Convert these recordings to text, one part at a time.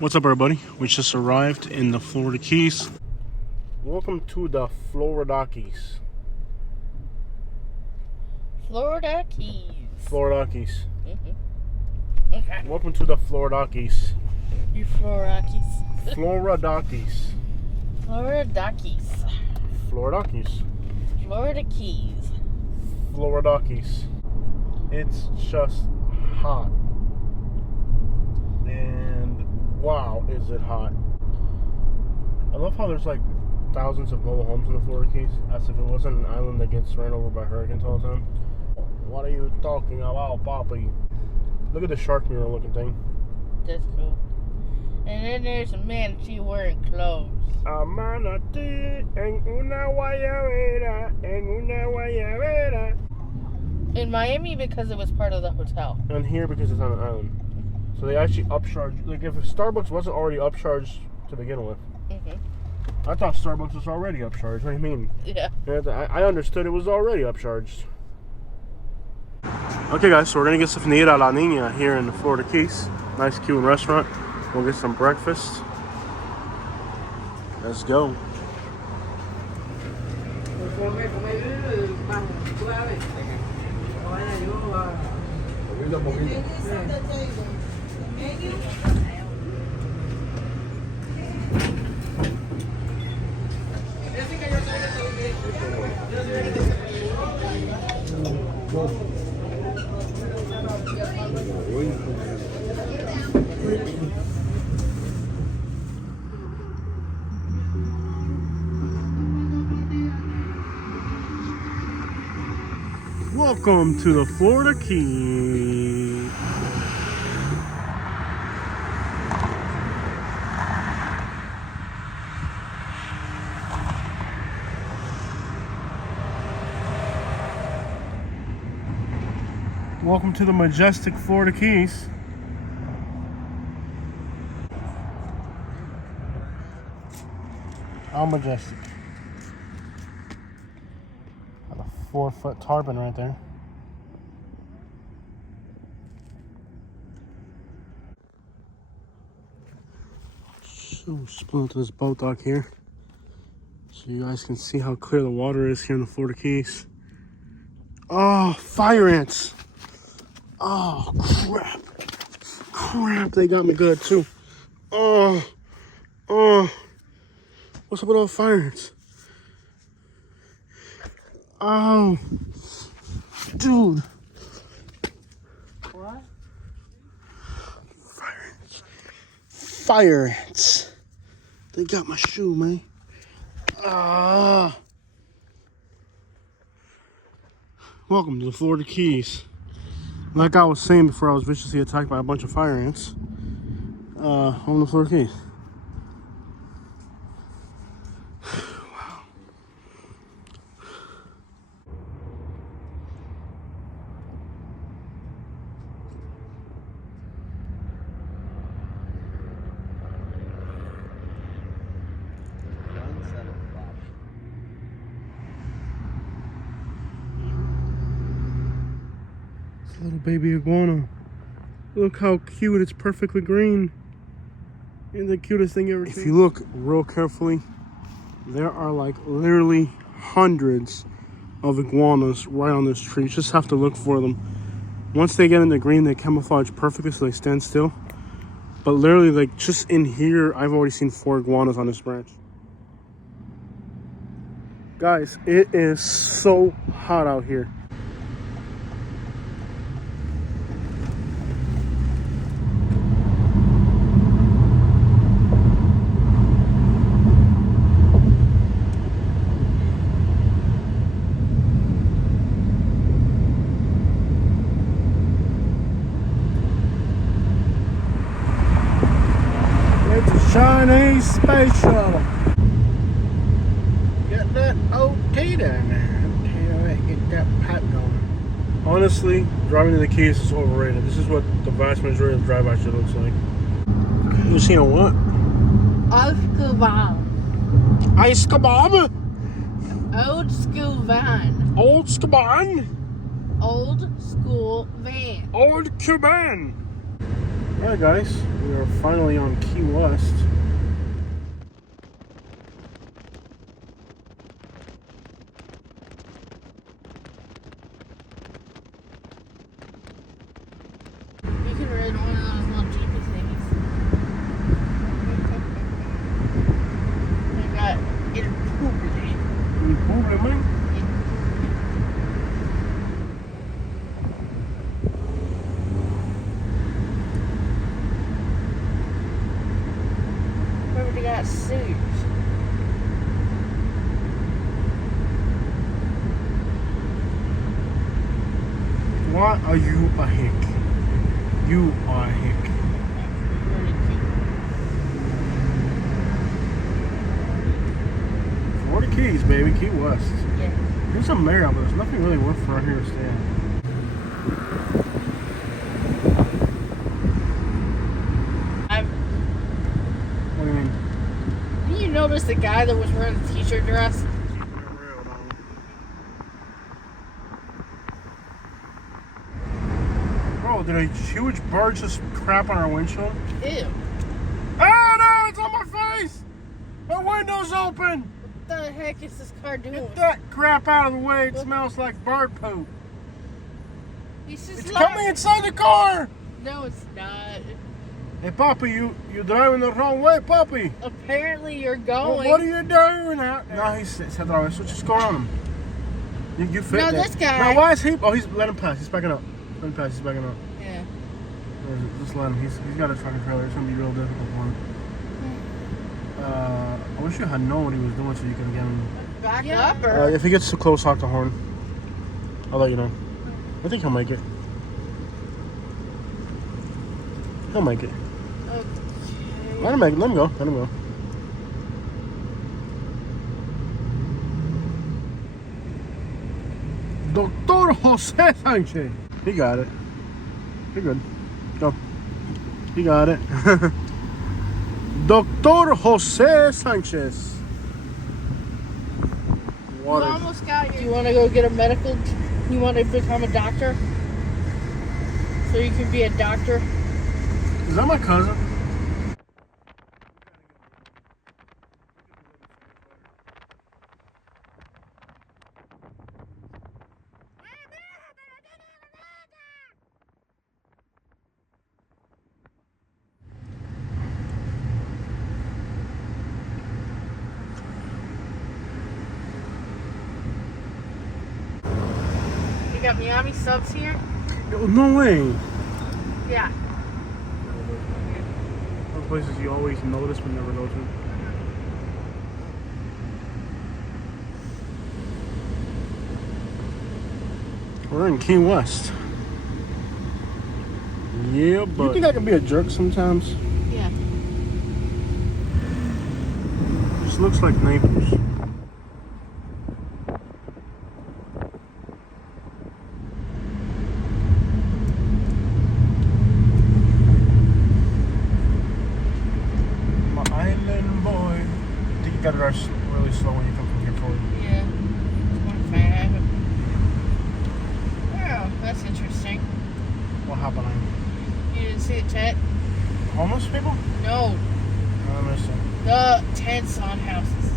What's up, everybody? We just arrived in the Florida Keys. Welcome to the Florida Keys. Florida Keys. Florida Keys. Okay. Welcome to the Florida Keys. You Florida Keys. Florida Keys. Florida Keys. Florida Keys. Florida Keys. Florida Keys. It's just hot. And wow, is it hot. I love how there's like thousands of mobile homes in the Florida Keys, as if it wasn't an island that gets ran over by hurricanes all the time. What are you talking about, Poppy? Look at the shark mirror looking thing. That's cool. And then there's a manatee wearing clothes. A manatee en una guayabera, en una guayabera. In Miami because it was part of the hotel. And here because it's on an island. So they actually upcharge. Like if Starbucks wasn't already upcharged to begin with. I thought Starbucks was already upcharged. What do you mean? Yeah. I understood it was already upcharged. Okay, guys, so we're gonna get some Nida La Nina here in the Florida Keys. Nice Cuban restaurant. We'll get some breakfast. Let's go. Welcome to the Florida Keys. Welcome to the majestic Florida Keys. How majestic. Got a 4-foot tarpon right there. So we're just pulling to this boat dock here, so you guys can see how clear the water is here in the Florida Keys. Oh, fire ants. Oh, crap. Crap, they got me good too. Oh. What's up with all the fire ants? Oh. Dude. What? Fire ants. Fire ants. They got my shoe, man. Ah. Welcome to the Florida Keys. Like I was saying before, I was viciously attacked by a bunch of fire ants on the Florida Keys. Wow. Little baby iguana. Look how cute, it's perfectly green. And the cutest thing you ever seen. If you look real carefully, there are like literally hundreds of iguanas right on this tree. You just have to look for them. Once they get into green, they camouflage perfectly so they stand still. But literally, like just in here, I've already seen 4 iguanas on this branch. Guys, it is so hot out here. Chinese space shuttle. Get that OT down there. Get that pipe going. Honestly, driving to the Keys is overrated. This is what the vast majority of drive actually looks like. You seen a what? Old school van. Ice kebab? Old school van. Old Scaban? Old school van. Old Cuban. Alright guys, we are finally on Key West. You can ride one of those little jeepy things. I got it poopy. Man. Remember they got suits. Why are you a hick? You are a hick. Really cute. 40 Keys, baby, Key West. Yeah. There's some Marriott, but there's nothing really worth for out here to stay at. What do you mean? Didn't you notice the guy that was wearing the t-shirt dress? Bro, did a huge bird just crap on our windshield? Ew. Oh no, it's on my face! My window's open! What the heck is this car doing? Get that crap out of the way, it smells like bird poop. He's just It's like... coming inside the car! No, it's not. Hey, Poppy, you driving the wrong way, Poppy. Apparently you're Well, going. what are you doing out there? No, he said the wrong way, so just go around him. You fit No, that. this guy. Now, why is he? Oh, let him pass. He's backing up. Let him pass. He's backing up. Yeah. Just let him. He's got a truck trailer. It's gonna be real difficult for him. I wish you had known what he was doing so you can get him. Back up or... If he gets too close, honk the horn. I'll let you know. I think he'll make it. He'll make it. Okay. Let him make it. Let him go. Let him go. Doctor Jose Sanchez. He got it. You're good. Go. He got it. Doctor Jose Sanchez. You Water. almost got your... Do you want to go get a medical... You want to become a doctor? So you can be a doctor? Is that my cousin? You got Miami subs here? No way. Yeah. Those places you always notice but never go to. We're in Key West. Yeah, but you think I can be a jerk sometimes? Yeah. Just looks like Naples. My island boy. I think you got it really slow when you come from here forward. Yeah. It's 1.5. Oh, that's interesting. What happened? You didn't see the tent? Homeless people? No. I missed it. The tents on houses.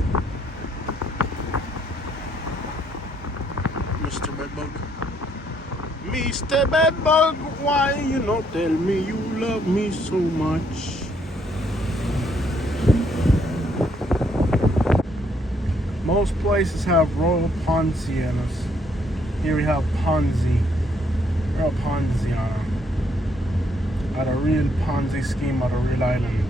Mr. Bedbug. Mr. Bedbug, why you not tell me you love me so much? Most places have Royal Poncianos. Here we have Ponzi. Royal Ponziano. At a real Ponzi scheme at a real island.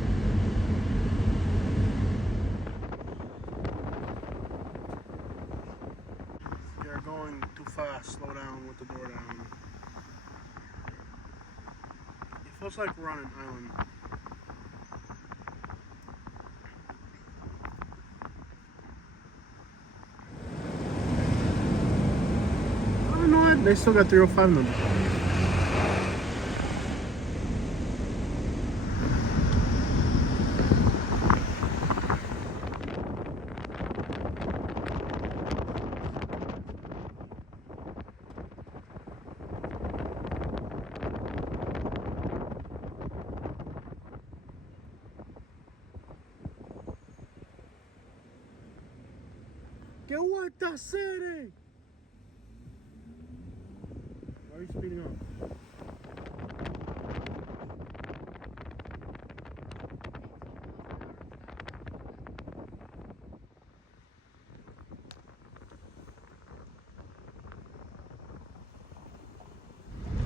You're going too fast. Slow down with the door down. It feels like we're on an island. Oh no, they still got 305 numbers. Que vuelta city! Why are you speeding up?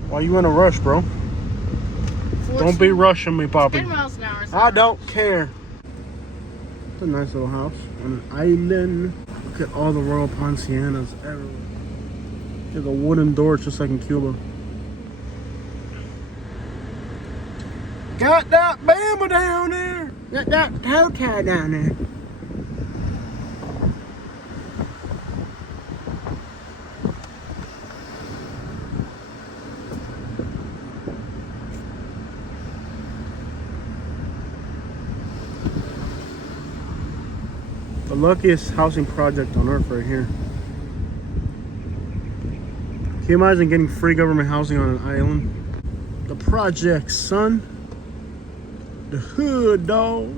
Why you in a rush, bro? Don't be rushing me, Poppy. 10 miles an hour. I don't care. It's a nice little house on an island. Look at all the Royal Poncianas everywhere. There's a wooden door just like in Cuba. Got that Bama down there. Got that toe tie down there. The luckiest housing project on earth right here. Can you imagine getting free government housing on an island? The project, son. The hood, dog.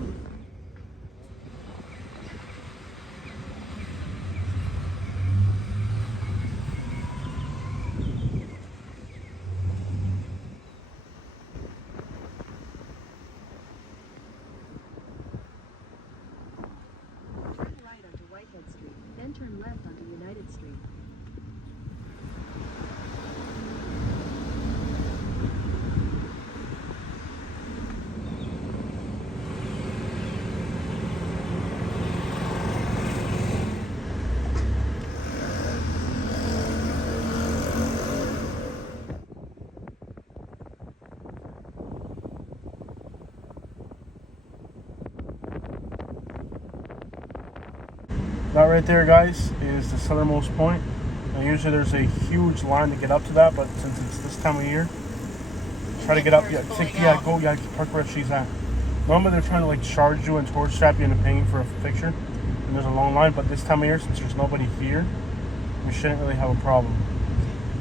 Then turn left onto United Street. That right there, guys, is the southernmost point. Now, usually there's a huge line to get up to that, but since it's this time of year, try to get up. Yeah, park where she's at. Normally they're trying to like charge you and tourist trap you into paying for a picture, and there's a long line. But this time of year, since there's nobody here, we shouldn't really have a problem.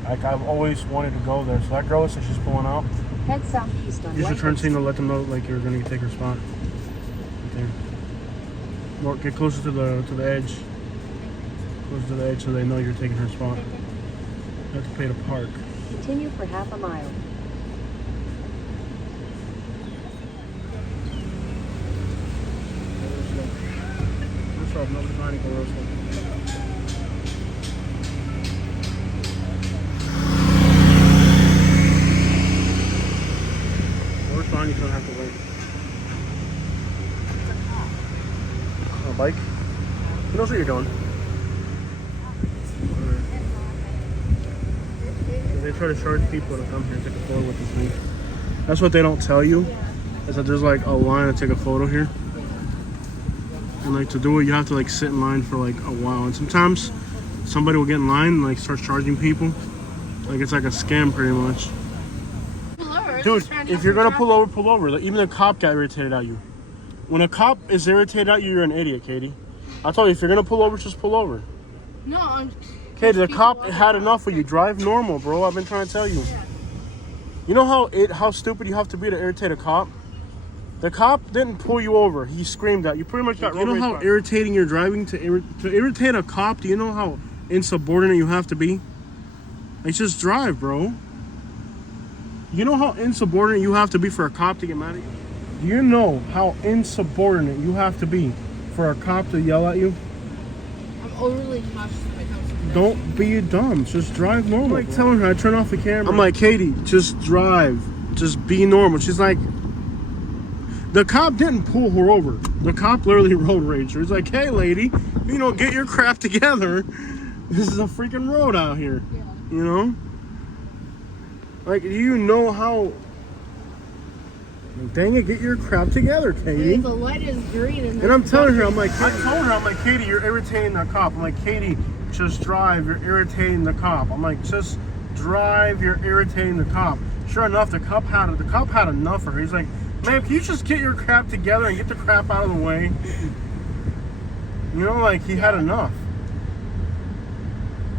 Like I've always wanted to go there. So that girl says she's pulling out. Head southeast on Use your turn Whitehead signal to let them know like you're gonna take her spot. Right there. More, get closer to the edge. Closer to the edge so they know you're taking her spot. You have to pay to park. Continue for half a mile. Nobody's behind you, go Where's behind you, so don't have to wait. A bike? Who knows what you're doing? They try to charge people to come here and take a photo with this thing. That's what they don't tell you, is that there's like a line to take a photo here. And like to do it, you have to like sit in line for like a while. And sometimes somebody will get in line and like start charging people. Like it's like a scam pretty much. Dude, if you're gonna pull over, pull over. Like, even the cop got irritated at you. When a cop is irritated at you, you're an idiot, Katie. I told you, if you're gonna pull over, just pull over. No, I'm... Katie, the cop had enough of you. Drive normal, bro. I've been trying to tell you. Yeah. You know how stupid you have to be to irritate a cop? The cop didn't pull you over. He screamed at you. Pretty much got. You know how irritating you're driving to irritate a cop? Do you know how insubordinate you have to be? Like, just drive, bro. You know how insubordinate you have to be for a cop to get mad at you? Do you know how insubordinate you have to be for a cop to yell at you? I'm overly cautious when it comes to this. Don't be dumb. Just drive normal. I'm like telling her, I turn off the camera. I'm like, Katie, just drive. Just be normal. She's like, the cop didn't pull her over. The cop literally road raged her. He's like, hey, lady, you know, get your crap together. This is a freaking road out here. Yeah. You know? Like, do you know how... Dang it, get your crap together, Katie. The light is green and I'm telling her, I'm like, Katie, you're irritating the cop. I'm like, Katie, just drive. You're irritating the cop. I'm like, just drive. You're irritating the cop. Sure enough, the cop had enough of her. He's like, man, can you just get your crap together and get the crap out of the way? You know, like, he had enough.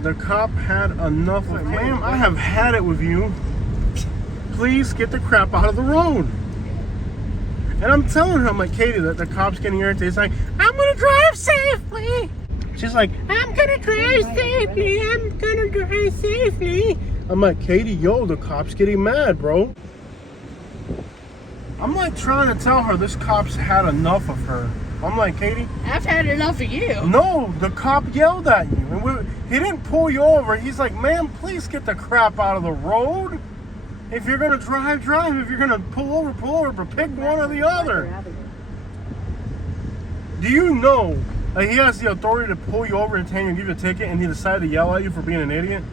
The cop had enough of, ma'am, I have had it with you. Please get the crap out of the road. And I'm telling her, I'm like, Katie, the cop's getting irritated. He's like, I'm gonna drive safely. She's like, I'm gonna drive safely. I'm gonna drive safely. I'm like, Katie, yo, the cop's getting mad, bro. I'm like trying to tell her this cop's had enough of her. I'm like, Katie, I've had enough of you. no, the cop yelled at you. And he didn't pull you over. He's like, ma'am, please get the crap out of the road. If you're gonna drive, drive. If you're gonna pull over, but pick one or the other. Do you know that he has the authority to pull you over and detain you and give you a ticket, and he decided to yell at you for being an idiot?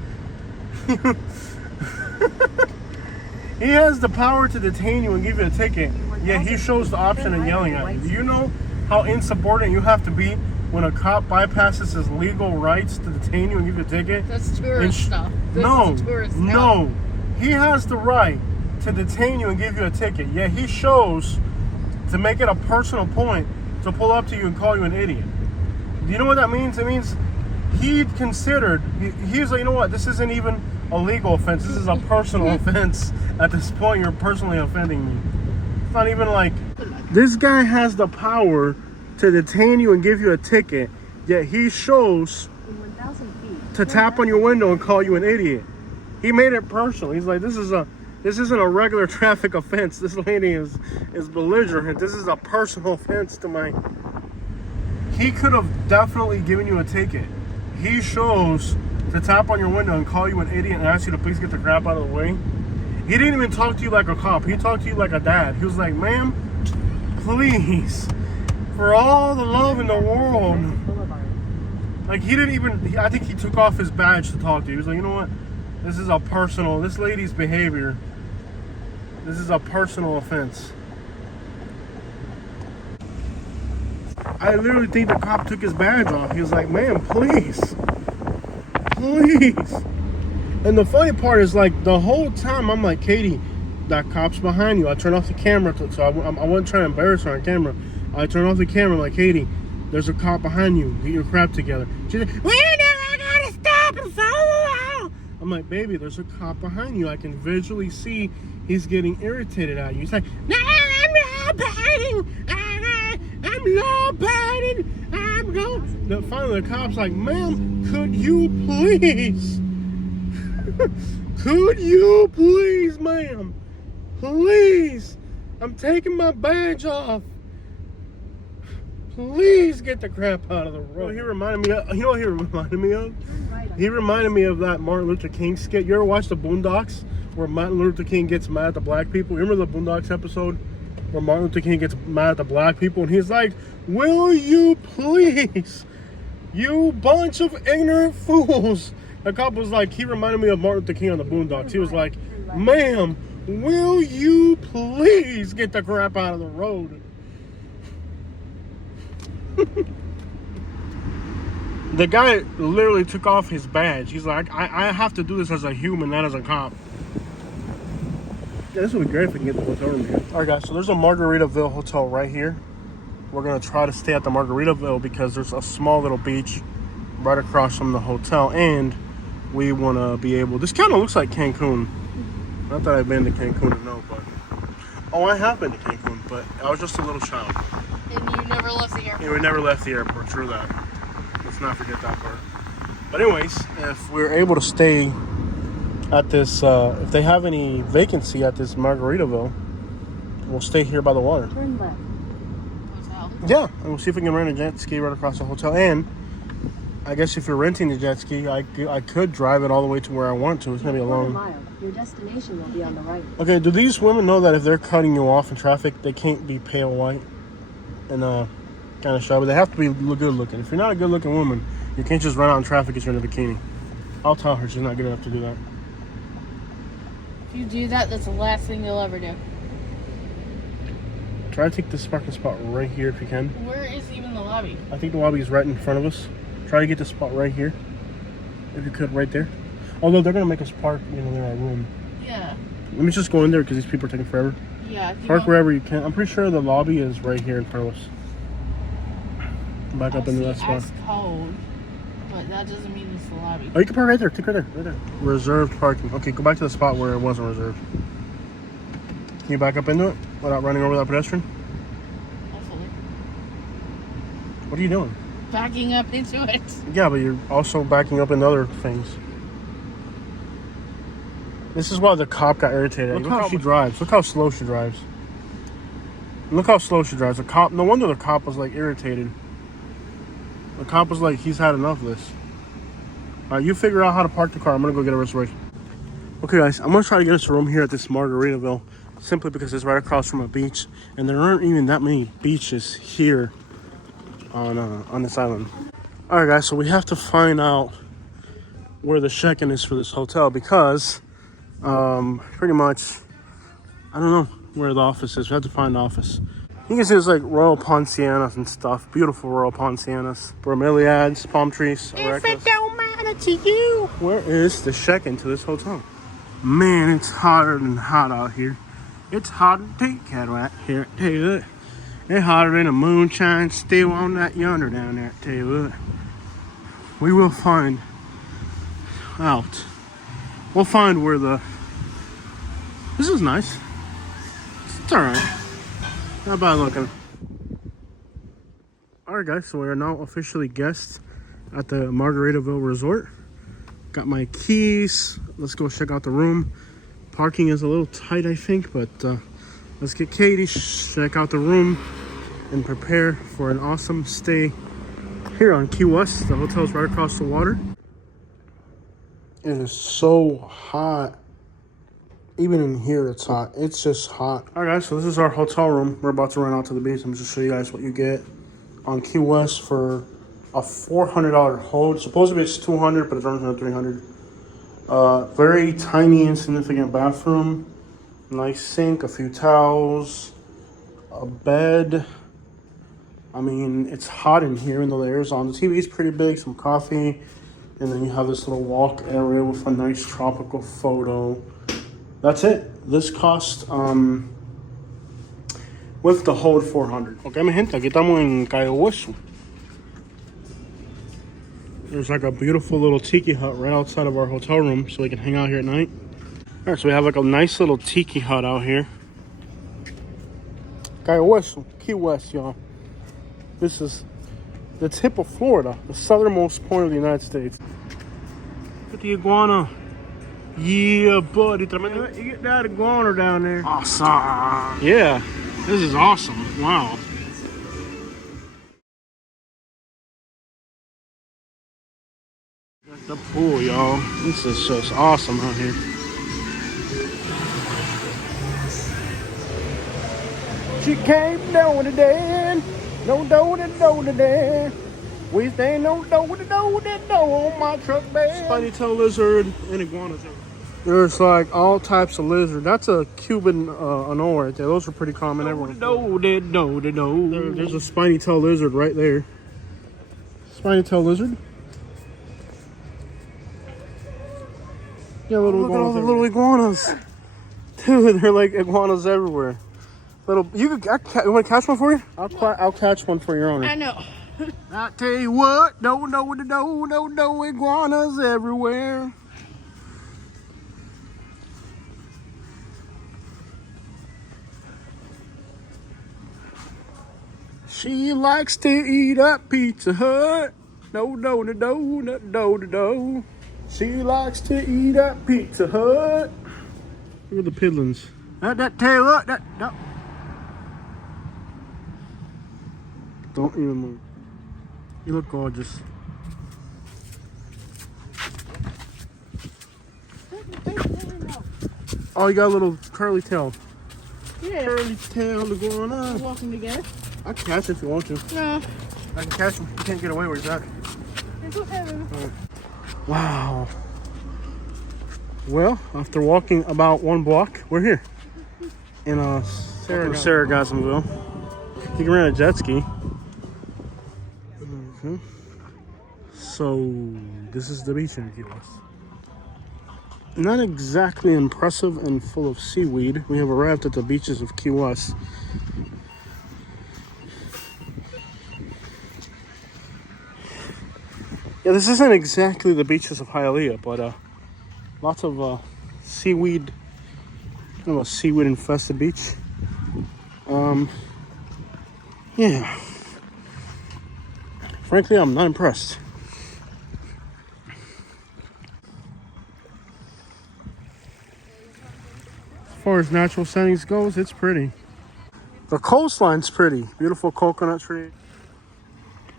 He has the power to detain you and give you a ticket, yet he shows the option of yelling at you. Do you know how insubordinate you have to be when a cop bypasses his legal rights to detain you and give you a ticket? That's tourist stuff. This No, is tourist no. He has the right to detain you and give you a ticket, yet he shows to make it a personal point to pull up to you and call you an idiot. Do you know what that means? It means he considered, he's like, you know what, this isn't even a legal offense. This is a personal offense. At this point, you're personally offending me. It's not even like, this guy has the power to detain you and give you a ticket, yet he shows In 1,000 feet, to tap on your window and call you an idiot. He made it personal. He's like, this isn't a regular traffic offense. This lady is belligerent. This is a personal offense to my. He could have definitely given you a ticket. He chose to tap on your window and call you an idiot and ask you to please get the crap out of the way. He didn't even talk to you like a cop. He talked to you like a dad. He was like, ma'am, please, for all the love in the world. Boulevard. Like, he didn't even, I think he took off his badge to talk to you. He was like, you know what? This is a personal, this lady's behavior, this is a personal offense. I literally think the cop took his badge off. He was like, ma'am, please. Please. And the funny part is, like, the whole time I'm like, Katie, that cop's behind you. I turned off the camera, so I wasn't trying to embarrass her on camera. I turned off the camera, I'm like, Katie, there's a cop behind you. Get your crap together. She's like, wait, I gotta stop and follow. I'm like, baby, there's a cop behind you. I can visually see he's getting irritated at you. He's like, no, I'm not biting. I'm not biting. I'm going. Then finally, the cop's like, ma'am, could you please? Could you please, ma'am? Please. I'm taking my badge off. Please get the crap out of the road. He reminded me of, you know what he reminded me of? He reminded me of that Martin Luther King skit. You ever watch the Boondocks where Martin Luther King gets mad at the black people? Remember the Boondocks episode where Martin Luther King gets mad at the black people and he's like, will you please, you bunch of ignorant fools. The cop was like, he reminded me of Martin Luther King on the Boondocks. He was like, ma'am, will you please get the crap out of the road? The guy literally took off his badge. He's like, I have to do this as a human, not as a cop. Yeah, this would be great if we can get the hotel room here. Alright guys, so there's a Margaritaville hotel right here. We're going to try to stay at the Margaritaville because there's a small little beach right across from the hotel. And we want to be able, this kind of looks like Cancun. Not that I've been to Cancun or no, but. Oh, I have been to Cancun, but I was just a little child. And you never left the airport. Yeah, we never left the airport, true that. Let's not forget that part. But anyways, if we're able to stay at this, if they have any vacancy at this Margaritaville, we'll stay here by the water. Turn left. Hotel. Yeah, and we'll see if we can rent a jet ski right across the hotel. And I guess if you're renting the jet ski, I could drive it all the way to where I want to. It's going to be a Quarter long... mile. Your destination will be on the right. Okay, do these women know that if they're cutting you off in traffic, they can't be pale white and kind of shy, but they have to be good looking. If you're not a good looking woman, you can't just run out in traffic because you're in a bikini. I'll tell her she's not good enough to do that. If you do that, that's the last thing you'll ever do. Try to take this parking spot right here if you can. Where is even the lobby? I think the lobby is right in front of us. Try to get this spot right here. If you could, right there. Although they're going to make us park, you know, in our room. Yeah. Let me just go in there because these people are taking forever. Yeah. Park wherever you can. I'm pretty sure the lobby is right here in front of us. Back up into that spot. It's cold, but that doesn't mean it's the lobby. Oh, you can park right there. Take right there. Right there. Reserved parking. Okay, go back to the spot where it wasn't reserved. Can you back up into it without running over that pedestrian? Hopefully. What are you doing? backing up into it. Yeah, but you're also backing up into other things. This is why the cop got irritated. Look how she drives. Look how slow she drives. Look how slow she drives. The cop. No wonder the cop was like irritated. The cop was like, he's had enough of this. All right, you figure out how to park the car. I'm gonna go get a reservation. Okay, guys, I'm gonna try to get us a room here at this Margaritaville, simply because it's right across from a beach, and there aren't even that many beaches here on this island. All right, guys, so we have to find out where the check-in is for this hotel because, pretty much, I don't know where the office is. We have to find the office. You can see there's like royal poincianas and stuff. Beautiful royal poincianas. Bromeliads, palm trees. If it don't matter to you. Where is the check-in to this hotel? Man, it's hotter than hot out here. It's hot as tea kettle out here, I tell you what. It's hotter than a moonshine still on that yonder down there, I tell you what. We will find out. We'll find where the... This is nice. It's alright. Not bad looking. Alright guys, so we are now officially guests at the Margaritaville Resort. Got my keys. Let's go check out the room. Parking is a little tight, I think, but let's get Katie, check out the room, and prepare for an awesome stay here on Key West. The hotel's right across the water. It is so hot. Even in here, it's hot. It's just hot. All right, guys, so this is our hotel room. We're about to run out to the beach. I'm just show you guys what you get on Key West for a $400 hold. Supposedly it's $200, but it runs around $300. Very tiny, insignificant bathroom. Nice sink, a few towels, a bed. I mean, it's hot in here, and the air's on. The TV is pretty big, some coffee, and then you have this little walk area with a nice tropical photo. That's it. This cost, with the hold, $400. Ok, mi gente, aquí estamos en Cayo Hueso. There's like a beautiful little tiki hut right outside of our hotel room, so we can hang out here at night. All right, so we have like a nice little tiki hut out here. Cayo Hueso, Key West, y'all. This is the tip of Florida, the southernmost point of the United States. Look at the iguana. Yeah, buddy. You get that iguana down there. Awesome. Yeah, this is awesome. Wow. The pool, y'all. This is just awesome out here. She came down with a dan. No do the dan. We stay no do on my truck bed. Spiny tail lizard and iguanas. There's like all types of lizard. That's a Cuban anoa right there. Those are pretty common everywhere. There's a spiny tail lizard right there. Spiny tail lizard. Yeah, look at all the little iguanas. Dude, they're like iguanas everywhere. Little, you want to catch one for you? I'll catch one for your owner. I know. I tell you what, no iguanas everywhere. She likes to eat at Pizza Hut. No. She likes to eat at Pizza Hut. Look at the piddlings. That tell you what, no. Don't even move. You look gorgeous. Oh, you got a little curly tail. Yeah. Curly tail going on. Walking together. I can catch it if you want to. No. I can catch him. You can't get away where he's at. It's okay. Wow. Well, after walking about 1 block, we're here in Sargassonville. You can rent a jet ski. So this is the beach in Key West. Not exactly impressive and full of seaweed. We have arrived at the beaches of Key West. Yeah, this isn't exactly the beaches of Hialeah, but lots of seaweed, kind of a seaweed infested beach. frankly, I'm not impressed. As far as natural settings goes, it's pretty. The coastline's pretty. Beautiful coconut tree.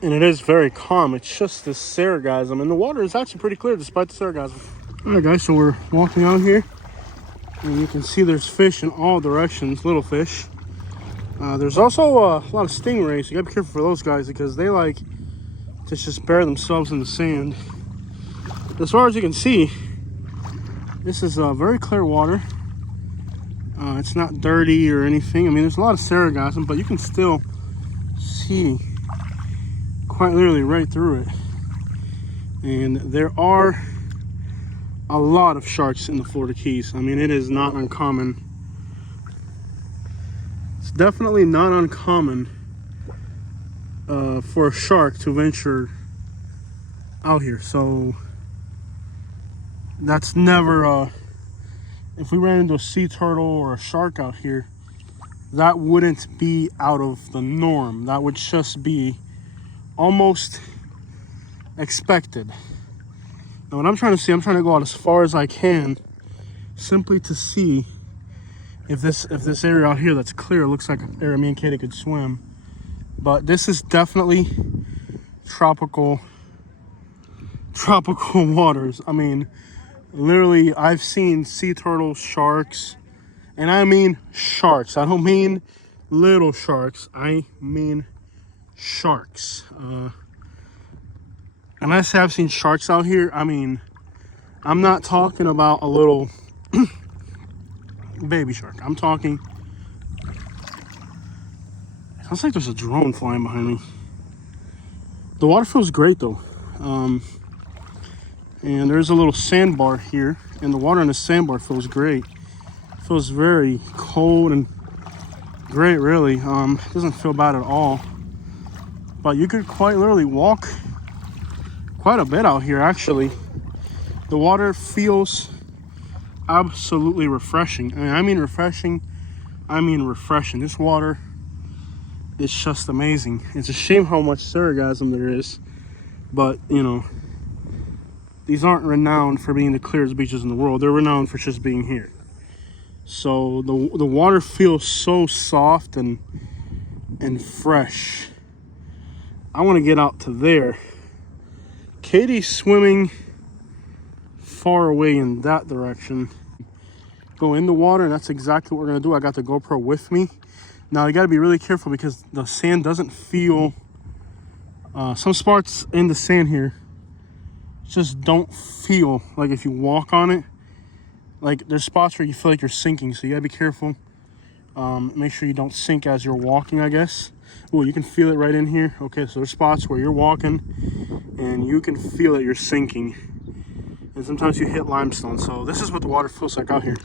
And it is very calm. It's just the sargassum. And the water is actually pretty clear despite the sargassum. Alright guys, so we're walking out here. And you can see there's fish in all directions, little fish. There's also a lot of stingrays. You gotta be careful for those guys because they like to just bury themselves in the sand. As far as you can see, this is very clear water. It's not dirty or anything. I mean, there's a lot of sargassum, but you can still see quite literally right through it. And there are a lot of sharks in the Florida Keys. I mean, it is not uncommon. It's definitely not uncommon for a shark to venture out here. So that's never if we ran into a sea turtle or a shark out here, that wouldn't be out of the norm. That would just be almost expected. Now what I'm trying to see, I'm trying to go out as far as I can simply to see if this area out here that's clear looks like an area me and Katie could swim. But this is definitely tropical waters. I mean, literally, I've seen sea turtles, sharks, and I mean sharks. I don't mean little sharks. I mean sharks. And I say I've seen sharks out here, I mean, I'm not talking about a little baby shark. I'm talking... Sounds like there's a drone flying behind me. The water feels great though. And there's a little sandbar here, and the water in the sandbar feels great. It feels very cold and great, really. It doesn't feel bad at all. But you could quite literally walk quite a bit out here, actually. The water feels absolutely refreshing. And I mean refreshing. I mean refreshing. This water is just amazing. It's a shame how much sargassum there is, but you know, these aren't renowned for being the clearest beaches in the world. They're renowned for just being here. So the water feels so soft and fresh. I want to get out to there. Katie's swimming far away in that direction. Go in the water, and that's exactly what we're gonna do. I got the GoPro with me. Now you gotta be really careful because the sand doesn't feel, some spots in the sand here just don't feel like if you walk on it, like there's spots where you feel like you're sinking, so you gotta be careful. Make sure you don't sink as you're walking, I guess. Oh, you can feel it right in here. Okay, so there's spots where you're walking and you can feel that you're sinking. And sometimes you hit limestone. So this is what the water feels like out here.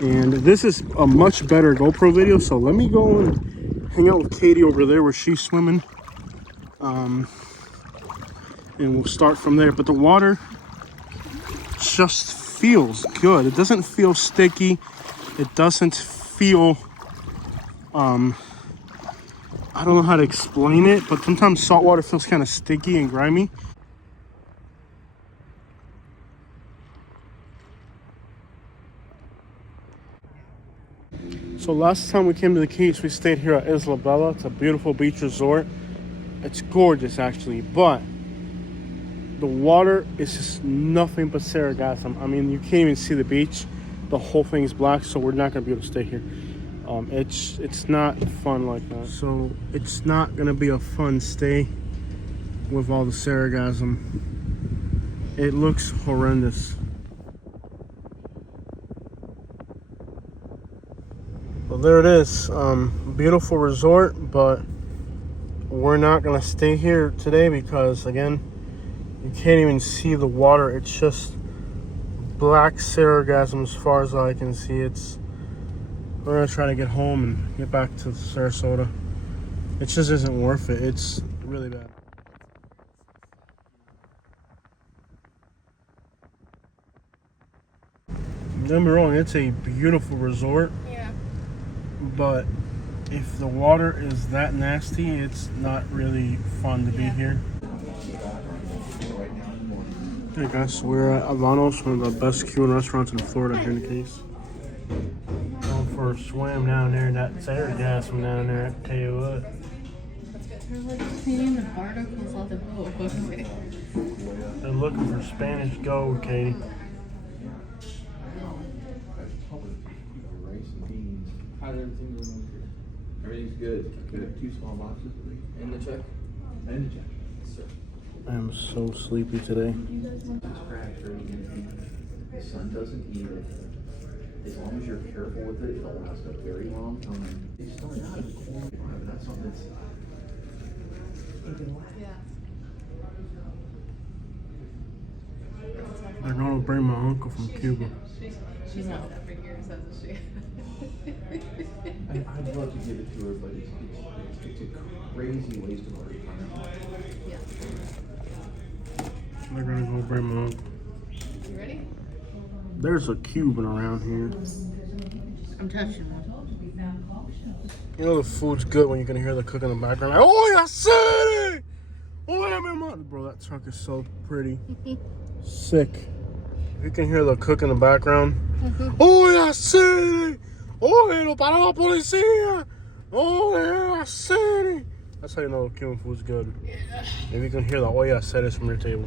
And this is a much better GoPro video. So let me go and hang out with Katie over there where she's swimming. And we'll start from there. But the water just feels good. It doesn't feel sticky. It doesn't feel, I don't know how to explain it, but sometimes salt water feels kind of sticky and grimy. So last time we came to the Keys, we stayed here at Isla Bella. It's a beautiful beach resort. It's gorgeous, actually, but the water is just nothing but sargassum. I mean, you can't even see the beach. The whole thing is black, so we're not gonna be able to stay here. It's not fun like that. So it's not gonna be a fun stay with all the sargassum. It looks horrendous. Well, there it is. Beautiful resort, but we're not gonna stay here today because, again, you can't even see the water. It's just black sargassum as far as I can see. We're gonna try to get home and get back to Sarasota. It just isn't worth it. It's really bad. Don't be wrong, it's a beautiful resort. Yeah. But if the water is that nasty, it's not really fun to be here. Hey guys, we're at Avanos, one of the best Cuban restaurants in Florida here in the case. Going for a swim down there in that Sargassum down there, I tell you what. They're like cleaning the barnacles off the boat. Okay. They're looking for Spanish gold, Katie. Rice and beans. How's everything going? Everything's good. Good. 2 small boxes. And the check? And the check. Yes, sir. I am so sleepy today. The sun doesn't eat it. As long as you're careful with it, it'll last a very long time. It's still not a corn farm. That's something that's. They're gonna bring my uncle from Cuba. She's not every year, says she. I'd love to give it to her, but it's a crazy waste of our time. Yeah. They're gonna go bring my uncle. You ready? There's a Cuban around here. I'm touching one. You know the food's good when you can hear the cook in the background. Like, oh, yeah, see! Oh, yeah, man. Bro, that truck is so pretty. Sick. You can hear the cook in the background. Oh, yeah, sí. Oh, lo paró la policía. Oh, yeah, sí. That's how you know Cuban food's good. If you can hear the oh, yeah, said from your table.